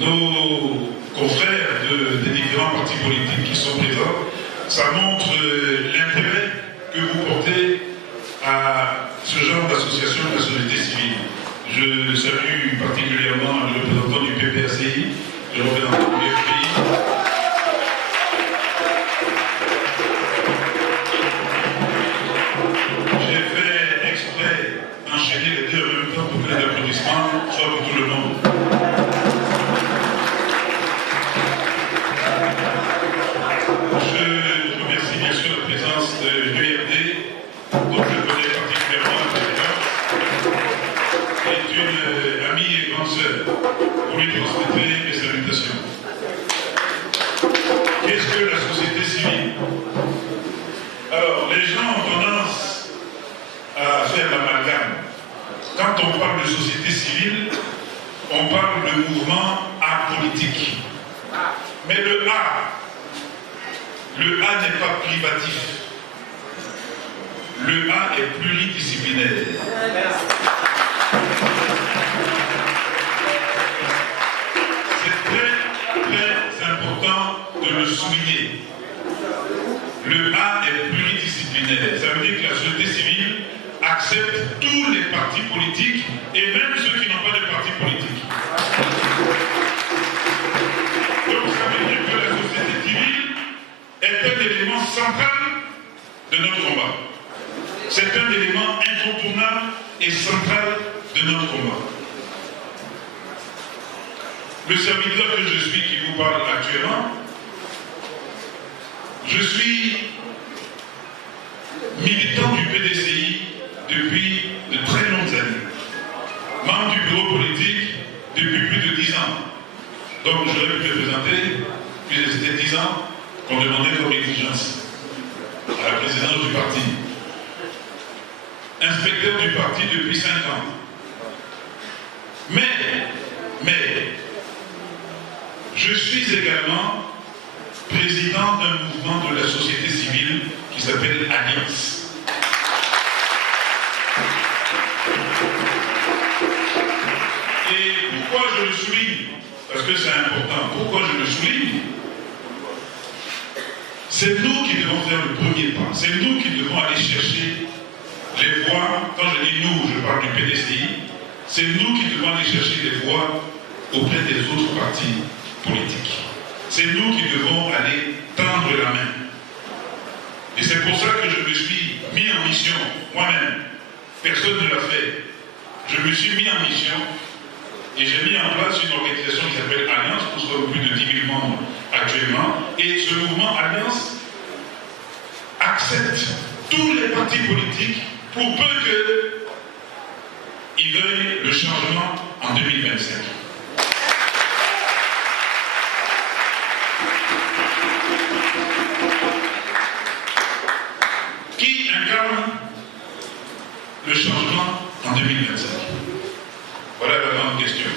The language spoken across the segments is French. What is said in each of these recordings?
nos confrères des différents partis politiques qui sont présents. Ça montre l'intérêt que vous portez à ce genre d'association de la société civile. Je salue particulièrement le représentant du PPACI, le représentant du FPI. J'ai fait exprès d'enchaîner les deux en même temps pour que les applaudissements soient pour tout le monde. Je remercie bien sûr la présence de l'URD, dont je connais particulièrement le président, qui est une amie et grande sœur, pour lui transmettre mes salutations. Qu'est-ce que la société civile? Alors, les gens ont tendance à faire l'amalgame. Quand on parle de société civile, on parle de mouvement apolitique. Mais le A n'est pas privatif. Le A est pluridisciplinaire. C'est très, très important de le souligner. Le A est pluridisciplinaire. Ça veut dire que la société civile accepte tous les partis politiques et même ceux qui n'ont pas de parti politique. Donc ça veut dire que la société civile est un élément central de notre combat. C'est un élément incontournable et central de notre combat. Le serviteur que je suis qui vous parle actuellement, je suis militant du PDCI depuis de très longues années, membre du bureau politique depuis plus de 10 ans. Donc j'aurais pu me présenter, puis c'était 10 ans qu'on demandait comme exigence à la présidence du parti. Inspecteur du parti depuis 5 ans. Mais, je suis également président d'un mouvement de la société civile qui s'appelle Alliance. Et pourquoi je le souligne? Parce que c'est important. Pourquoi je le souligne? C'est nous qui devons faire le premier pas. C'est nous qui devons aller chercher les voix. Quand je dis nous, je parle du PDCI. C'est nous qui devons aller chercher les voix auprès des autres partis politiques. C'est nous qui devons aller tendre la main. Et c'est pour ça que je me suis mis en mission, moi-même. Personne ne l'a fait. Je me suis mis en mission et j'ai mis en place une organisation qui s'appelle Alliance. Nous sommes plus de 10 000 membres actuellement. Et ce mouvement Alliance accepte tous les partis politiques pour peu qu'ils veuillent le changement en 2025. Qui incarne le changement en 2025? Voilà la grande question.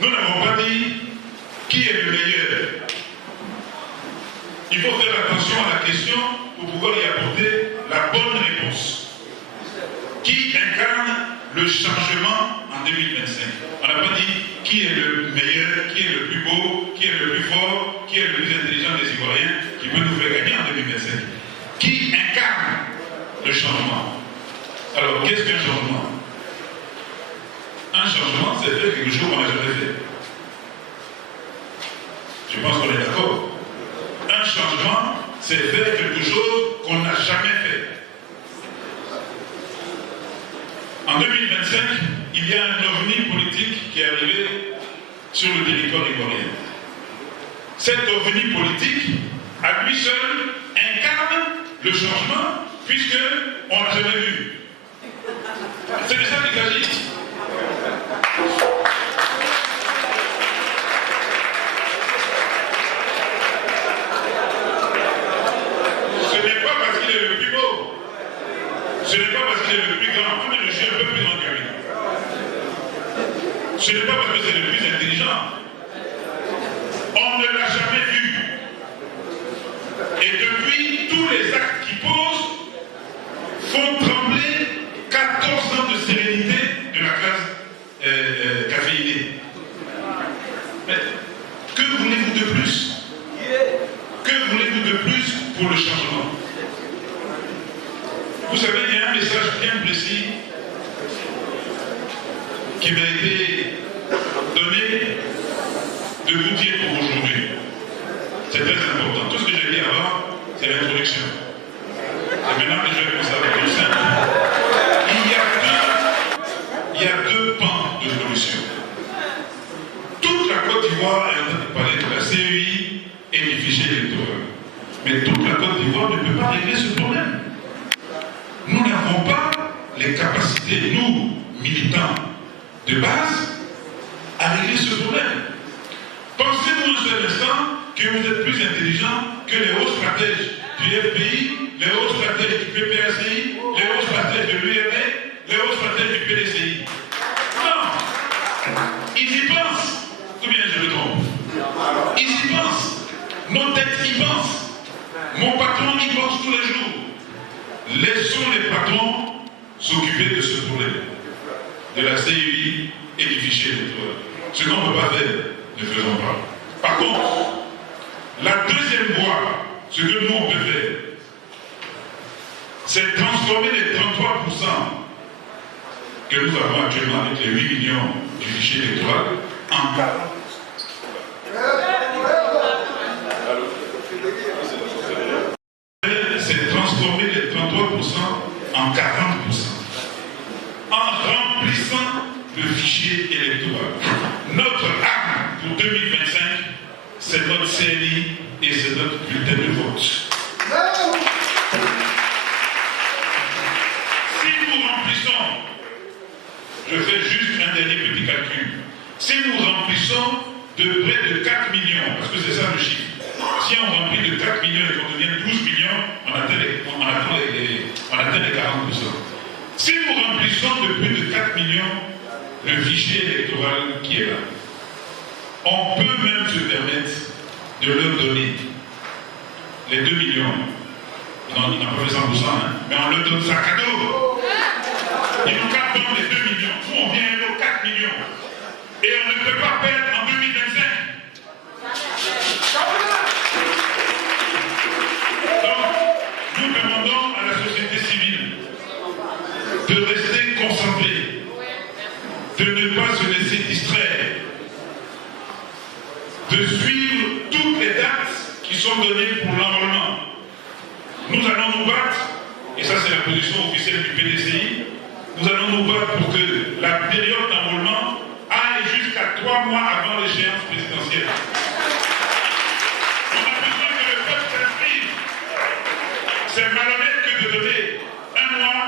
Nous n'avons pas dit qui est le meilleur. Il faut faire attention à la question pour pouvoir y apporter la bonne réponse. Qui incarne le changement en 2025? On n'a pas dit qui est le meilleur, qui est le plus beau, qui est le plus fort, qui est le plus intelligent des Ivoiriens, qui peut nous faire gagner en 2025. Qui incarne le changement? Alors, qu'est-ce qu'un changement? Un changement, c'est faire quelque chose qu'on n'a jamais fait. Je pense qu'on est d'accord. Un changement, c'est faire quelque chose qu'on n'a jamais fait. En 2025, il y a un ovni politique qui est arrivé sur le territoire ivoirien. Cet ovni politique, à lui seul, incarne le changement, puisqu'on l'a jamais vu. C'est de ça qu'il s'agit. Ce n'est pas parce qu'il est le plus beau, ce n'est pas parce qu'il est le plus grand, mais je suis un peu plus grand que lui. Ce n'est pas parce que c'est le plus intelligent. On ne l'a jamais vu. Et depuis, tous les actes qu'il pose font trembler 14 ans de sérénité de la donné de vous dire pour aujourd'hui. C'est très important. Tout ce que j'ai dit avant, c'est l'introduction. Et maintenant que je vais commencer avec le simple, il y a deux pans de solution. Toute la Côte d'Ivoire est en train de parler de la CEI et du fichier électoral. Mais toute la Côte d'Ivoire ne peut pas régler ce problème. Nous n'avons pas les capacités, nous, militants de base, à régler ce problème. Pensez-vous un seul instant que vous êtes plus intelligent que les hauts stratèges du FBI, les hauts stratèges du PPACI, les hauts stratèges de l'URD, les hauts stratèges du PDCI. Non! Ils y pensent. Ou bien je me trompe? Ils y pensent. Nos têtes y pensent. Mon patron y pense tous les jours. Laissons les patrons s'occuper de ce problème, de la CEI et du fichier électoral. Ce qu'on ne peut pas faire, ne faisons pas. Par contre, la deuxième voie, ce que nous on peut faire, c'est transformer les 33% que nous avons actuellement avec les 8 millions du fichier électoral en 40%. C'est transformer les 33% en 40%. En remplissant le fichier électoral. Notre arme pour 2025, c'est notre CNI et c'est notre bulletin de vote. Si nous remplissons, je fais juste un dernier petit calcul, si nous remplissons de près de 4 millions, parce que c'est ça le chiffre, si on remplit de 4 millions et qu'on devient 12 millions, on atteint les 40%. Si nous remplissons de plus de 4 millions le fichier électoral qui est là, on peut même se permettre de leur donner les 2 millions. Non, ils n'ont pas fait 100%, hein, mais on leur donne ça cadeau. Ils n'ont qu'à donner les 2 millions. Nous, on vient aux 4 millions. Et on ne peut pas perdre en 2025. Donc, nous demandons à la société civile de rester concentrée, de ne pas se laisser distraire, de suivre toutes les dates qui sont données pour l'enrôlement. Nous allons nous battre, et ça c'est la position officielle du PDCI, nous allons nous battre pour que la période d'enrôlement aille jusqu'à 3 mois avant l'échéance présidentielle. On a besoin que le peuple s'inscrive. C'est malhonnête que de donner un mois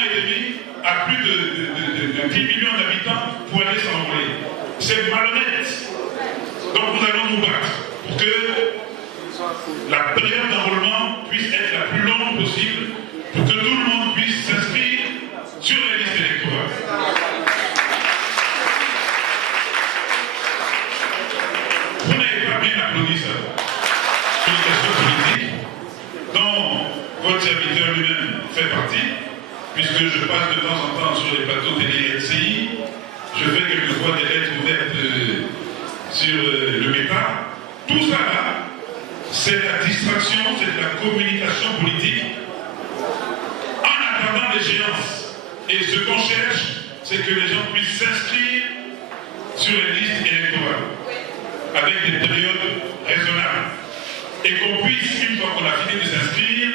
et demi à plus de 10 millions d'habitants pour aller s'enrôler. C'est malhonnête. Donc nous allons nous battre pour que la période d'enrôlement puisse être la plus longue possible, pour que tout le monde puisse s'inscrire sur les listes électorales. Vous n'avez pas bien applaudi ça. C'est une question politique dont votre serviteur lui-même fait partie, puisque je passe de temps en temps sur les plateaux télé LCI, je fais quelquefois des lettres ouvertes sur le méta. Tout ça là, c'est la distraction, c'est de la communication politique en attendant l'échéance. Et ce qu'on cherche, c'est que les gens puissent s'inscrire sur les listes électorales avec des périodes raisonnables. Et qu'on puisse, une fois qu'on a fini de s'inscrire,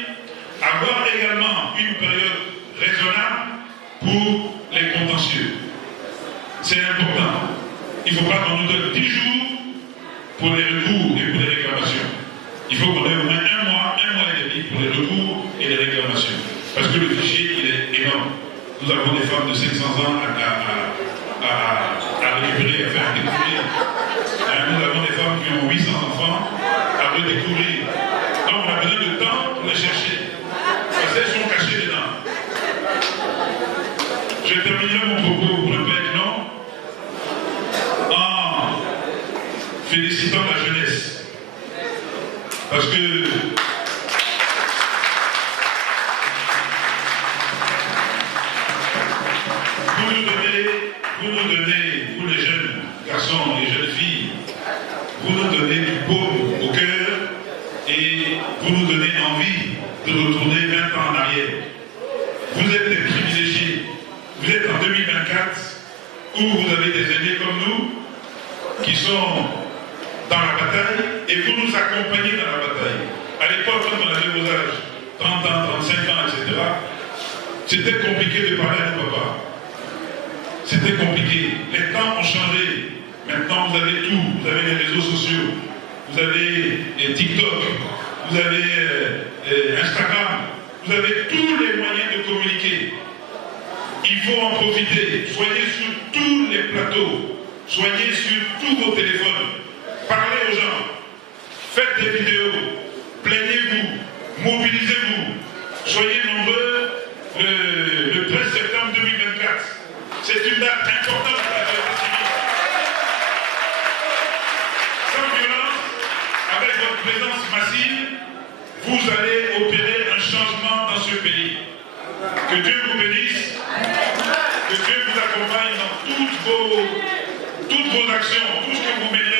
avoir également une période raisonnable pour les contentieux. C'est important. Il ne faut pas qu'on nous donne 10 jours pour les recours et pour les réclamations. Il faut qu'on ait au moins un mois et demi pour les recours et les réclamations. Parce que le fichier, il est énorme. Nous avons des femmes de 500 ans à récupérer, à faire découvrir. Nous avons des femmes qui ont 800 enfants à redécouvrir. Donc on a besoin de temps pour les chercher. Parce qu'elles sont cachées dedans. Je terminerai mon propos pour le père non en félicitant la jeunesse. Parce que vous nous donnez, vous les jeunes garçons et jeunes filles, vous nous donnez du baume au cœur et vous nous donnez envie de retourner 20 ans en arrière. Vous êtes des privilégiés. Vous êtes en 2024 où vous avez des aînés comme nous qui sont dans la bataille et vous nous accompagnez dans la bataille. À l'époque, quand on avait vos âges, 30 ans, 35 ans, etc., c'était compliqué de parler à nos papas. C'était compliqué. Les temps ont changé. Maintenant, vous avez tout. Vous avez les réseaux sociaux. Vous avez TikTok. Vous avez Instagram. Vous avez tous les moyens de communiquer. Il faut en profiter. Soyez sur tous les plateaux. Soyez sur tous vos téléphones. Parlez aux gens. Faites des vidéos. Plaignez-vous. Mobilisez-vous. Soyez nombreux le 13 septembre 2024. C'est une date importante pour la société civile. Sans violence, avec votre présence massive, vous allez opérer un changement dans ce pays. Que Dieu vous bénisse, que Dieu vous accompagne dans toutes vos actions, tout ce que vous mènez